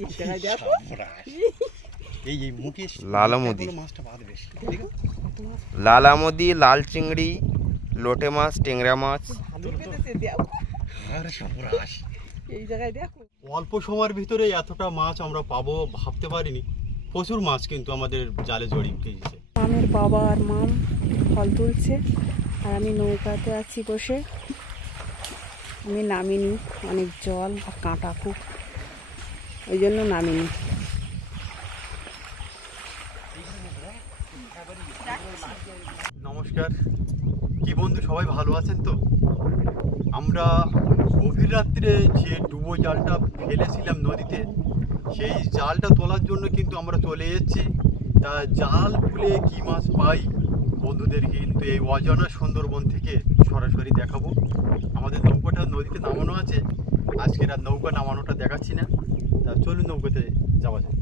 এই জায়গায় দেখো সর্বনাশ। এই এই মুখে লালা চিংড়ি লোটে মাছ টেংরা মাছ। এই জায়গায় দেখো। অল্প সময়ের ভিতরে এতটা মাছ আমরা পাবো ভাবতে পারিনি। প্রচুর মাছ কিন্তু আমাদের জালে জড়িয়ে গেছে মামের বাবা আর মাম ফল তুলছে আর আমি নৌকাতে আছি বসে। আমি নামিনি অনেক জল আর কাঁটা খুব। ওই জন্য নামিনি। নমস্কার। কি বন্ধু, সবাই ভালো আছেন তো? আমরা গভীর রাত্রে যে ডুবো জালটা ফেলেছিলাম নদীতে, সেই জালটা তোলার জন্য কিন্তু আমরা চলে এসেছি। তা জাল খুলে কি মাছ পাই? বন্ধুদের কিন্তু এই অজানা সুন্দরবন থেকে সরাসরি দেখাবো। আমাদের নৌকাটা নদীতে নামানো আছে। আজকের আর নৌকা নামানোটা দেখাচ্ছি না। চলুন নৌকাতে যাওয়া যায়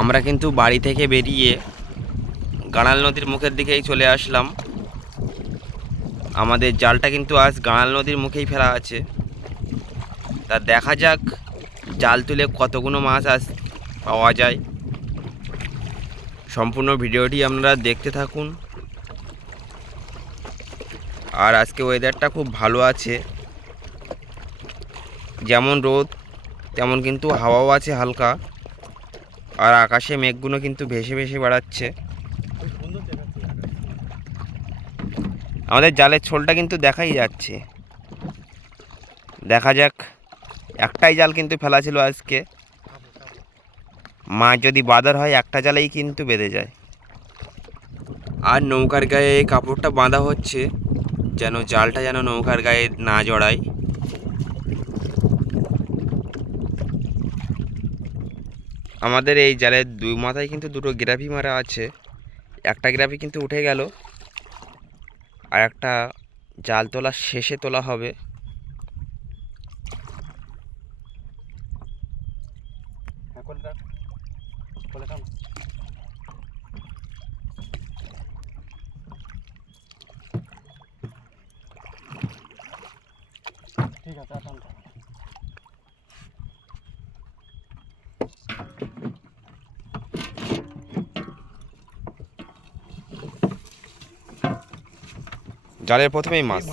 আমরা কিন্তু বাড়ি থেকে বেরিয়ে গাঁড়াল নদীর মুখের দিকেই চলে আসলাম। আমাদের জালটা কিন্তু আজ গাঁড়াল নদীর মুখেই ফেলা আছে। তা দেখা যাক জাল তুলে কতগুলো মাছ আজ পাওয়া যায়। সম্পূর্ণ ভিডিওটি আপনারা দেখতে থাকুন। আর আজকে ওয়েদারটা খুব ভালো আছে। যেমন রোদ, তেমন কিন্তু হাওয়াও আছে হালকা। আর আকাশে মেঘগুলো কিন্তু ভেসে ভেসে বেড়াচ্ছে। আমাদের জালের ছোলটা কিন্তু দেখাই যাচ্ছে। দেখা যাক, একটাই জাল কিন্তু ফেলা ছিল আজকে। মাছ যদি বাঁধার হয়, একটা জালেই কিন্তু বেঁধে যায়। আর নৌকার গায়ে এই কাপড়টা বাঁধা হচ্ছে। যেন জালটা যেন নৌকার গায়ে না জড়ায়। আমাদের এই জালের দুই মাথায় কিন্তু দুটো গ্রাফি মারা আছে। একটা গ্রাফি কিন্তু উঠে গেল আর একটা জাল তোলা শেষে তোলা হবে। হ্যাঁ, করে রাখ। করে রাখ। ঠিক আছে আর টান টান। জালের প্রথমেই মাছ মাছ, মাছ, মাছ। মাছ পরে ছাড়াবা লালামুদি দুটো লাল মাছ। পরে ছাড়াবা হ্যাঁ, পরে ছাড়াও। আর ঠিক আছে, তো ভালো। এই ছাড়িয়ে দিয়েছে। এই এ মাছ।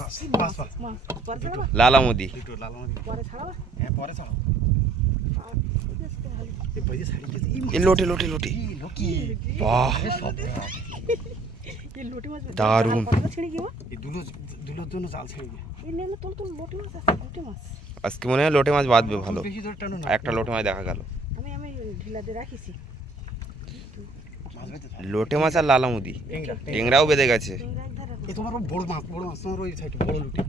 লোটে লোটে লোটে। বাহ। এই লোটে। দারুণ। দুলোর জন্য জাল ছেড়ে আজকে মনে হয় লোটে মাছ বাঁধবে ভালো। বেশি জোর টানো না। আর একটা লোটে মাছ দেখা গেল। লোটে মাছ আর লালামুদি। টেংরা, টেংরা। টেংরাও বেঁধে গেছে। টেংরা এক ধারে এ তোমার বড় মাছ বড় মাছ তোমার ওই সাইডে বড় লুটি।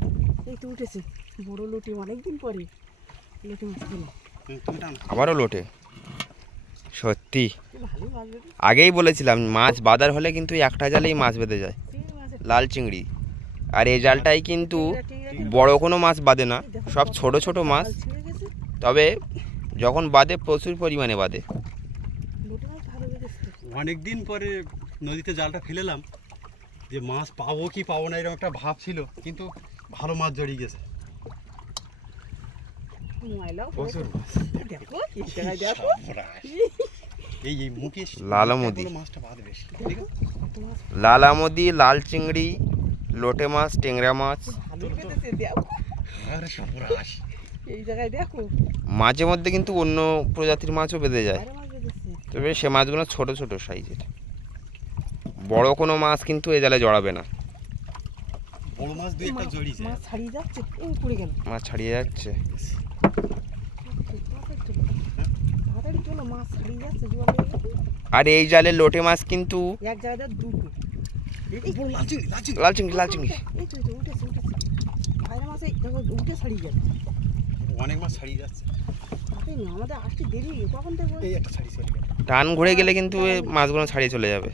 এই তো উঠেছে। বড় লুটি অনেকদিন পরে লুটি মাছ খেলো হুম, তুমি টানো। আবারও লোটে। সত্যি। আগেই বলেছিলাম মাছ বাঁধার হলে কিন্তু একটা জালেই মাছ বেঁধে যায়। লাল চিংড়ি। আর এই জালটাই কিন্তু বড় কোনো মাছ বাঁধে না সব ছোট ছোট মাছ। তবে যখন বাঁধে প্রচুর পরিমাণে বাঁধে। অনেক দিন পরে নদীতে জালটা ফেলেলাম যে মাছ পাবো কি পাবো না এরকম একটা ভাব ছিল কিন্তু ভালো মাছ জড়িয়ে গেছে। লালামুদি। লাল চিংড়ি লোটে মাছ টেংরা মাছ। মাঝে মধ্যে কিন্তু অন্য প্রজাতির মাছও বেঁধে যায়। তবে সে মাছগুলো ছোট ছোট সাইজের। বড় কোনো মাছ কিন্তু এ জালে জড়াবে না। বড় মাছ দুই একটা জড়িয়েছে মাছ ছাড়িয়ে যাচ্ছে এই পড়ে গেল। মাছ ছাড়িয়ে যাচ্ছে। আর এই জালে লোটে মাছ কিন্তু এক জায়গায় দুটো। লাল চিংড়ি লাল অনেক মাছ ছাড়িয়ে যাচ্ছে। তাতে না আমাদের আসতে দেরি কখন থেকে একটা ছাড়িয়ে চলে টান ঘুরে গেলে কিন্তু মাছগুলো ছাড়িয়ে চলে যাবে।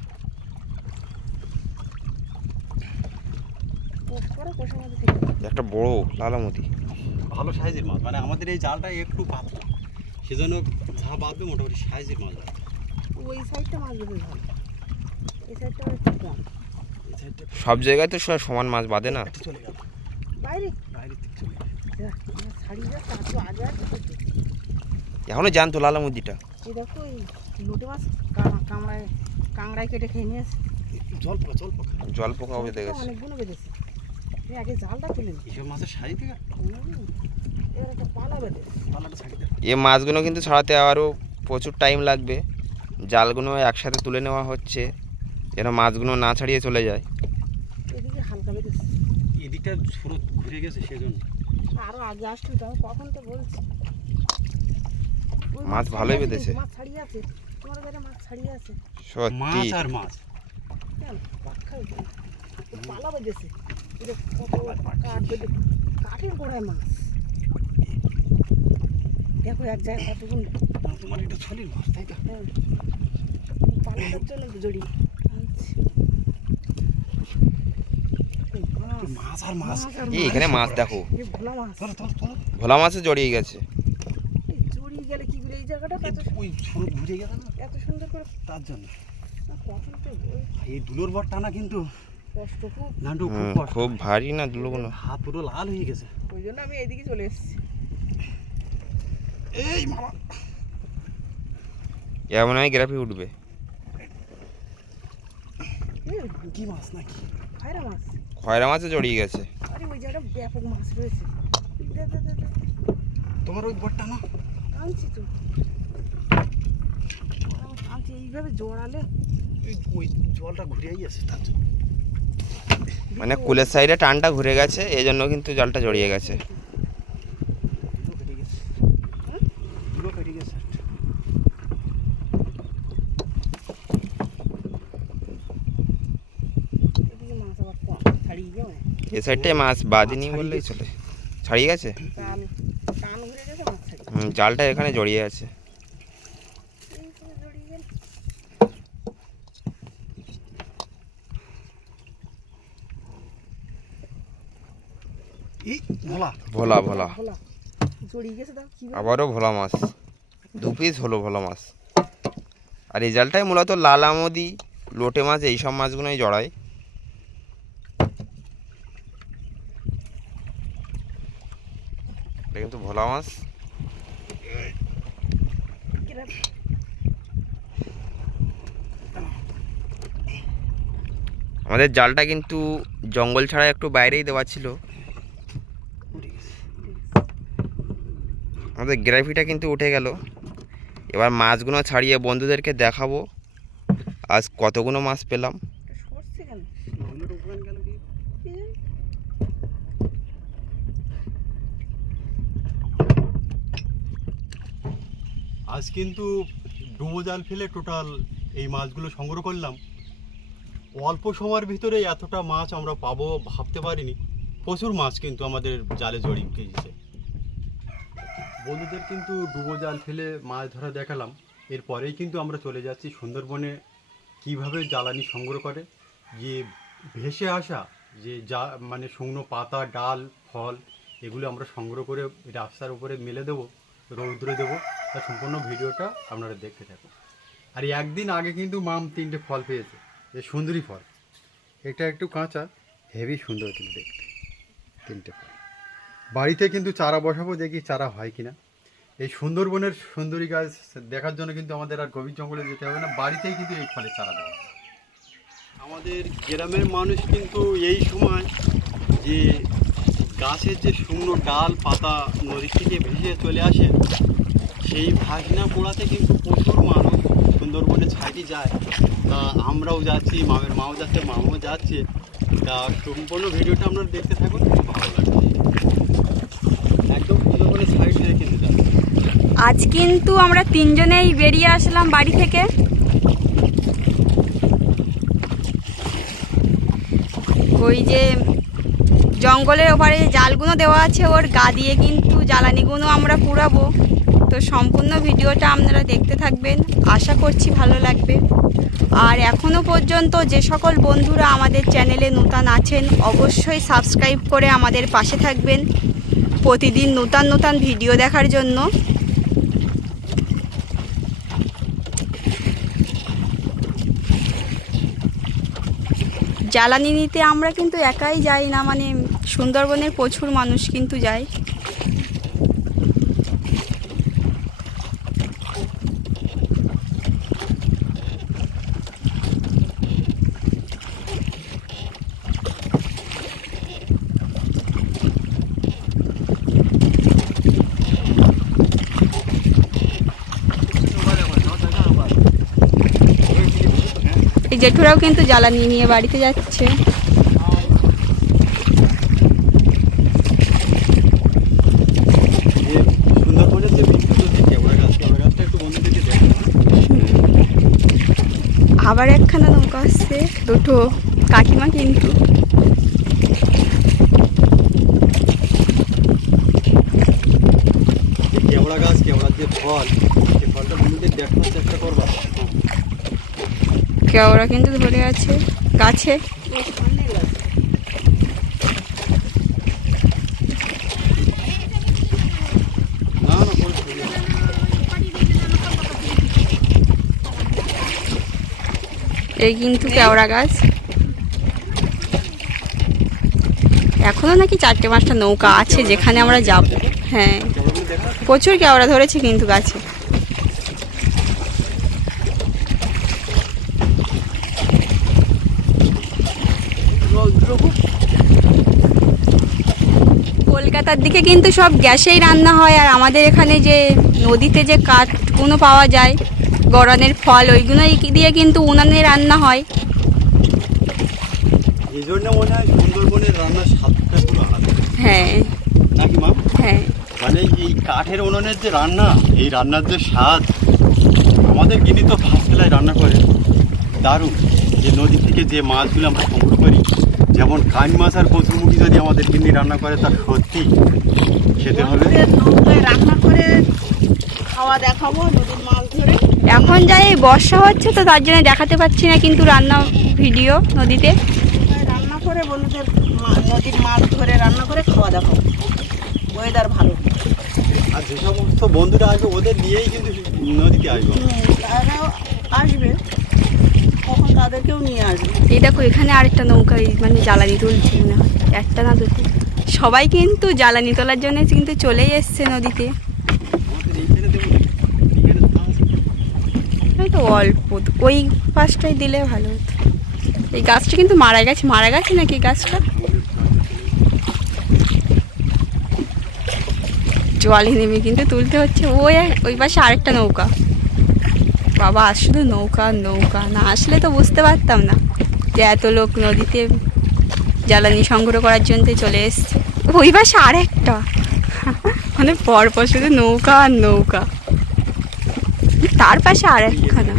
একটা বড় লালামতি। ভালো সাইজের মাছ মানে আমাদের এই জালটা একটু পাতলা। সেজন্য যা বাঁধবে মোটামুটি সাইজের মাছ। ওই সাইডটা মাছ ভালো এই সাইডটা একটু কম। সব জায়গায় তো সব সমান মাছ বাঁধে না। এখনও জানতো লালা মুদিটা কাংড়ায় কেটে খেয়ে জল পোকা জল পোকা। জল পোকা বেঁধে গেছে। অনেকগুলো বেঁধেছে। আগে জালটা তুলে নি। মাছের সাইড থেকে? এবার একটা পালা বেঁধে। পাল্লাটা সাইড দে। এ মাছগুলো কিন্তু ছাড়াতে আরও প্রচুর টাইম লাগবে। জালগুলো একসাথে তুলে নেওয়া হচ্ছে। যেন মাছগুলো না ছাড়িয়ে চলে যায়। এদিকে হালকা বেঁধেছে এদিকটা স্রোত ঘুরে গেছে সেজন্য। আরও আগে আসলি তো কখন তো বলছি। ওই মাছ ভালোই বেঁধেছে। মাছ ছাড়িয়ে আছে তোমার ঘরে মাছ ছাড়িয়ে আছে। সত্যি। মাছ আর মাছ। কেন? পাখাই তো। ও পালা বেঁধেছে। এটা কত কাঠ বেঁধে কাঠের গোড়ায় মাছ। দেখো এক জায়গায় কতগুলো। তোমার এটা ছলির মাছ তাই তো? হ্যাঁ। পালাটার জন্য তো জড়ি আনছি এই মাছ, মাছ। আর মাছ এই এখানে মাছ। দেখো। এই ভোলা মাছ। জড়িয়ে গেছে। এই জড়িয়ে গেলে কি করে এই জায়গাটা ওই ঘুরে না? এত সুন্দর করে তার জন্য। এই দুলোর বর টানা কিন্তু কষ্ট খুব। খুব কষ্ট। খুব ভারী না দুলোগুলো হাত পুরো লাল হয়ে গেছে। ওই জন্য আমি এদিকে চলে এসেছি। এই মামা। এমন হয় গ্রাফি উঠবে। কি মাছ নাকি? খায়রা মাছ খয়রা মাছে জড়িয়ে গেছে। আরে ওই জায়গাটা ব্যাপক মাছ রয়েছে। তোমার ওই বর টানা আনছি তো। আনছি এইভাবে জড়ালে ওই ওই জলটা ঘুরে গেছে তার জন্য। মানে কুলের সাইডে টানটা ঘুরে গেছে এই জন্য কিন্তু জালটা জড়িয়ে গেছে দুলো কেটে গেছে হুম? দুলো কেটে গেছে এদিকে মাছ আবার কম ছাড়িয়ে সাইডটায় মাছ বাঁধেনি বললেই চলে। ছাড়িয়ে গেছে? হুম, জালটা এখানে জড়িয়ে আছে। ভোলা। ভোলা আবারও ভোলা মাছ। দু পিস হলো ভোলা মাছ। আর এই জালটাই মূলত লাল আমদি লোটে মাছ এই সব মাছগুলোই জড়ায়। এটা কিন্তু ভোলা মাছ। আমাদের জালটা কিন্তু জঙ্গল ছাড়া একটু বাইরেই দেওয়া ছিল। আমাদের গ্রাফিটা কিন্তু উঠে গেল। এবার মাছগুলো ছাড়িয়ে বন্ধুদেরকে দেখাবো। আজ কতগুলো মাছ পেলাম সরছে কেন দুলোর উপরে গেল কি কি জানি? আজ কিন্তু ডুবো জাল ফেলে টোটাল এই মাছগুলো সংগ্রহ করলাম। অল্প সময়ের ভিতরে এতটা মাছ আমরা পাবো ভাবতে পারিনি। প্রচুর মাছ কিন্তু আমাদের জালে জড়িয়ে গিয়েছে বন্ধুদের কিন্তু ডুবো জাল ফেলে মাছ ধরা দেখালাম। এরপরেই কিন্তু আমরা চলে যাচ্ছি সুন্দরবনে। কীভাবে জ্বালানি সংগ্রহ করে? যে ভেসে আসা যে যা মানে শুকনো পাতা, ডাল, ফল, এগুলো আমরা সংগ্রহ করে রাস্তার উপরে মেলে দেবো, রৌদ্রে দেবো। তার সম্পূর্ণ ভিডিওটা আপনারা দেখতে থাকুন। আর একদিন আগে কিন্তু মাম তিনটে ফল পেয়েছে, যে সুন্দরী ফল। এটা একটু কাঁচা, হেভি সুন্দর কিন্তু দেখতে, তিনটে ফল। বাড়িতে কিন্তু চারা বসাবো, দেখি চারা হয় কিনা। এই সুন্দরবনের সুন্দরী গাছ দেখার জন্য কিন্তু আমাদের আর গভীর জঙ্গলে যেতে হবে না, বাড়িতেই কিন্তু এই ফলে চারা দেওয়া। আমাদের গ্রামের মানুষ কিন্তু এই সময় যে গাছের যে শুকনো ডাল, পাতা নদী থেকে ভেসে চলে আসে সেই ভাসনা পোড়াতে কিন্তু প্রচুর মানুষ সুন্দরবনে ছাইটি যায়। তা আমরাও যাচ্ছি, মামের মাও যাচ্ছে, মামাও যাচ্ছে। তা সম্পূর্ণ ভিডিওটা আপনারা দেখতে থাকুন, খুব ভালো লাগবে। একদম সুন্দরবনের সাইড দিয়ে কিন্তু আজ কিন্তু আমরা তিনজনেই বেরিয়ে আসলাম বাড়ি থেকে। ওই যে জঙ্গলের ওপারে জালগুলো দেওয়া আছে, ওর গা দিয়ে কিন্তু জ্বালানিগুলো আমরা পুরাবো তো সম্পূর্ণ ভিডিওটা আপনারা দেখতে থাকবেন। আশা করছি ভালো লাগবে। আর এখনও পর্যন্ত যে সকল বন্ধুরা আমাদের চ্যানেলে নূতন আছেন, অবশ্যই সাবস্ক্রাইব করে আমাদের পাশে থাকবেন প্রতিদিন নূতন নূতন ভিডিও দেখার জন্য। জ্বালানি নিতে আমরা কিন্তু একাই যাই না মানে সুন্দরবনের প্রচুর মানুষ কিন্তু যায় এই জেঠুরাও কিন্তু জ্বালানি নিয়ে বাড়িতে যাচ্ছে। আবার একখানা নৌকা আসছে দুটো কাকিমা কিন্তু। কেওড়া গাছ কেওড়ার যে ফল সেই ফলটা বন্ধুদের দেখার চেষ্টা করবা। কেওড়া কিন্তু ধরে আছে। গাছে। এই কিন্তু কেওড়া গাছ। এখনও নাকি চারটে পাঁচটা নৌকা আছে যেখানে আমরা যাব। হ্যাঁ। প্রচুর কেওড়া ধরেছে কিন্তু গাছে। কলকাতার দিকে কিন্তু সব গ্যাসেই রান্না হয় আর আমাদের এখানে যে নদীতে যে কাঠগুলো পাওয়া যায় গরনের ফল ওইগুলোই দিয়ে কিন্তু উনানে রান্না হয়। হয় হ্যাঁ। হ্যাঁ। মানে এই কাঠের উনুনের যে রান্না এই রান্নার যে স্বাদ আমাদের গিনি তো ভাত রান্না করে। দারুণ। যে নদী থেকে যে মাছগুলো আমরা সংগ্রহ করি যেমন কান মাছ আর কচুরমুখী যদি আমাদের গিন্নি রান্না করে তার সত্যি খেতে হবে। রান্না করে খাওয়া দেখাবো নদীর মাছ ধরে। এখন যাই বর্ষা হচ্ছে তো তার জন্য দেখাতে পাচ্ছি না কিন্তু রান্না ভিডিও নদীতে। রান্না করে বন্ধুদের নদীর মাছ ধরে রান্না করে খাওয়া দেখাবো। ওয়েদার ভালো। আর যে সমস্ত বন্ধুরা আসবে ওদের নিয়েই কিন্তু নদীতে আসব। তারাও আসবে। তখন তাদেরকেও নিয়ে এই দেখো, এখানে আরেকটা মানে জ্বালানি একটা না সবাই কিন্তু জ্বালানি তোলার জন্য কিন্তু চলেই এসছে নদীতে। তো অল্প, ওই পাশটাই দিলে ভালো হতো। এই গাছটা কিন্তু মারা গেছে মারা গেছে নাকি গাছটা? জলে নেমে কিন্তু তুলতে হচ্ছে। ওই ওই পাশে আরেকটা নৌকা। বাবা আর শুধু নৌকা নৌকা না আসলে তো বুঝতে পারতাম না যে এত লোক নদীতে জ্বালানি সংগ্রহ করার জন্য চলে এসছে। ওই পাশে আরেকটা। মানে পরপর শুধু নৌকা আর নৌকা। তার পাশে আরেকখানা।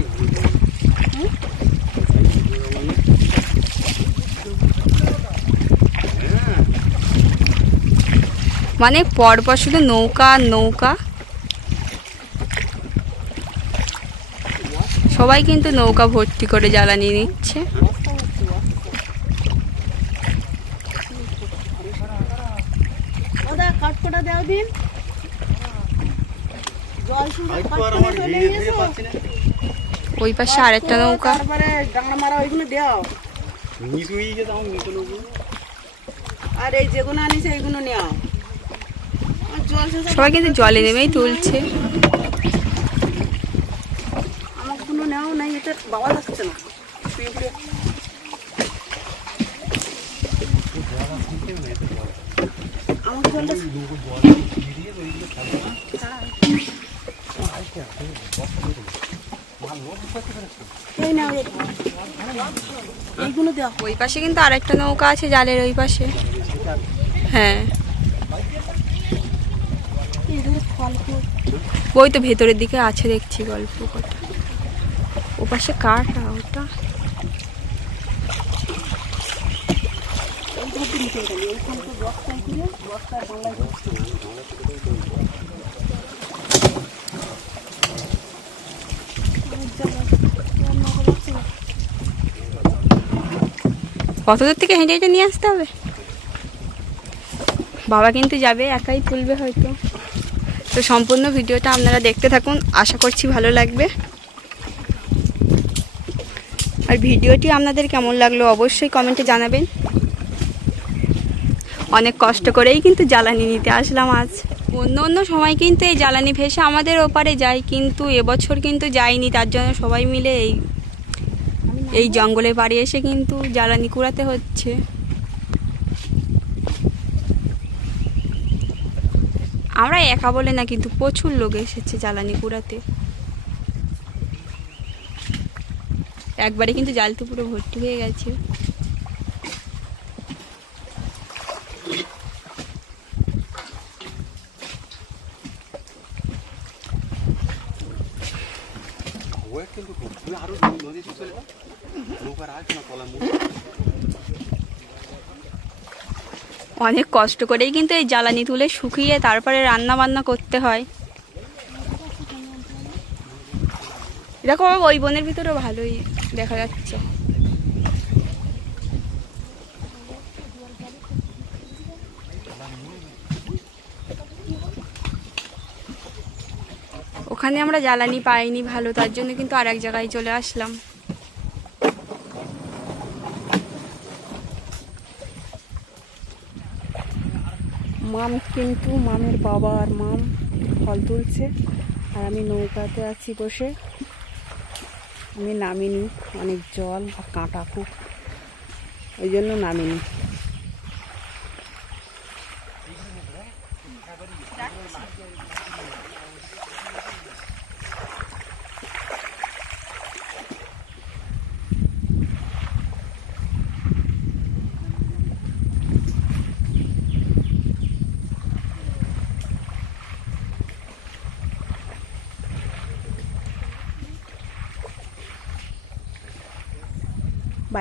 মানে পরপর শুধু নৌকা আর নৌকা। সবাই কিন্তু নৌকা ভর্তি করে জ্বালানি নিচ্ছে। ওই পাশে আরেকটা নৌকা। আর এই যেগুলো আনিছে এইগুলো সবাই কিন্তু জলে নেমেই তুলছে। কোনো নেও নাই এটা বাবা যাচ্ছে না। আমার জলটা এইগুলো দেও। ওই পাশে কিন্তু আরেকটা নৌকা আছে জালের ওই পাশে। হ্যাঁ। ওই তো ভেতরের দিকে আছে দেখছি গল্প কটা। ও পাশে কাটা ওটা। কত দূর থেকে হেঁটে হেঁটে নিয়ে আসতে হবে? বাবা কিন্তু যাবে, একাই তুলবে হয়তো। তো সম্পূর্ণ ভিডিওটা আপনারা দেখতে থাকুন, আশা করছি ভালো লাগবে। আর ভিডিওটি আপনাদের কেমন লাগল অবশ্যই কমেন্টে জানাবেন। অনেক কষ্ট করেই কিন্তু জ্বালানি নিতে আসলাম আজ। অন্য অন্য সময় কিন্তু এই জ্বালানি ভেসে আমাদের ওপারে যায়, কিন্তু এবছর কিন্তু যায়নি, তার জন্য সবাই মিলে এই এই জঙ্গলের বাড়ি এসে কিন্তু জ্বালানি কুড়াতে হচ্ছে। আমরা একা বলে না, কিন্তু প্রচুর লোক এসেছে জ্বালানি কুড়াতে। একবারে কিন্তু জালতে পুরো ভর্তি হয়ে গেছে। অনেক কষ্ট করেই কিন্তু এই জ্বালানি তুলে শুকিয়ে তারপরে রান্না বান্না করতে হয়। এরকম ওই বনের ভিতরে ভালোই দেখা যাচ্ছে। ওখানে আমরা জ্বালানি পাইনি ভালো, তার জন্য কিন্তু আর এক জায়গায় চলে আসলাম। মাম কিন্তু, মামের বাবা আর মাম ফল তুলছে। আর আমি নৌকাতে আছি বসে। আমি নামিনি অনেক জল আর কাঁটা খুব ওই জন্য নামিনি।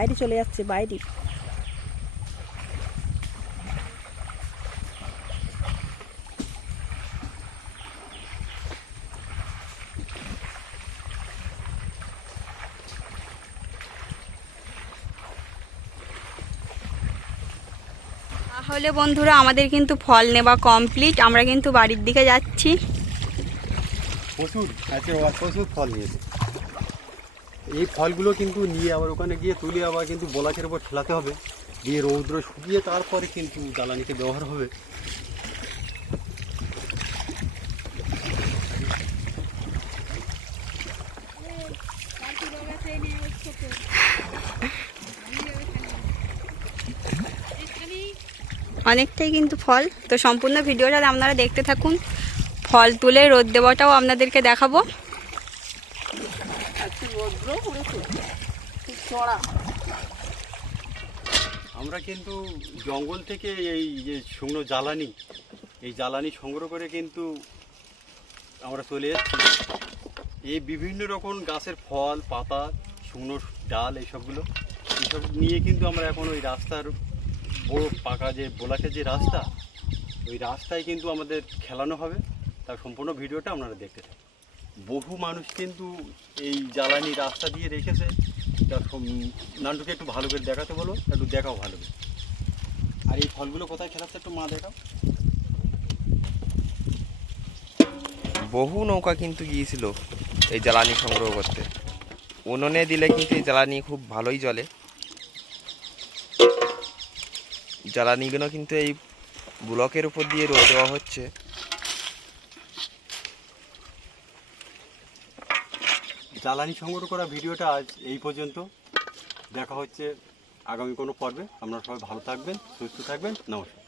বাইরে চলে যাচ্ছে বাইরে। তাহলে বন্ধুরা আমাদের কিন্তু ফল নেওয়া কমপ্লিট আমরা কিন্তু বাড়ির দিকে যাচ্ছি। প্রচুর আছে আর প্রচুর ফল নিয়েছে এই ফলগুলো কিন্তু নিয়ে আবার ওখানে গিয়ে তুলে আবার কিন্তু বলাকের উপর ঠেলাতে হবে। দিয়ে রৌদ্র শুকিয়ে তারপরে কিন্তু জ্বালানিতে ব্যবহার হবে। অনেকটাই কিন্তু ফল। তো সম্পূর্ণ ভিডিওটা আপনারা দেখতে থাকুন। ফল তুলে রোদ দেওয়াটাও আপনাদেরকে দেখাবো। আমরা কিন্তু জঙ্গল থেকে এই যে শুকনো জ্বালানি, এই জ্বালানি সংগ্রহ করে কিন্তু আমরা চলে এসেছি। এই বিভিন্ন রকম গাছের ফল, পাতা, শুকনো ডাল এইসবগুলো, এইসব নিয়ে কিন্তু আমরা এখন ওই রাস্তার বড় পাকা যে বোলাকে যে রাস্তা, ওই রাস্তায় কিন্তু আমাদের খেলানো হবে। তার সম্পূর্ণ ভিডিওটা আপনারা দেখতে থাকুন। বহু মানুষ কিন্তু এই জ্বালানি রাস্তা দিয়ে রেখেছে। নান্টুকে একটু ভালো করে দেখাতে বলো, একটু দেখাও ভালো করে। আর এই ফলগুলো কোথায় খেলাচ্ছে একটু মা দেখাও। বহু নৌকা কিন্তু গিয়েছিল এই জ্বালানি সংগ্রহ করতে। উনুনে দিলে কিন্তু এই জ্বালানি খুব ভালোই জ্বলে। জ্বালানিগুলো কিন্তু এই ব্লকের উপর দিয়ে রোদ দেওয়া হচ্ছে। জ্বালানি সংগ্রহ করা ভিডিওটা আজ এই পর্যন্ত। দেখা হচ্ছে আগামী কোনো পর্বে। আপনারা সবাই ভালো থাকবেন, সুস্থ থাকবেন। নমস্কার।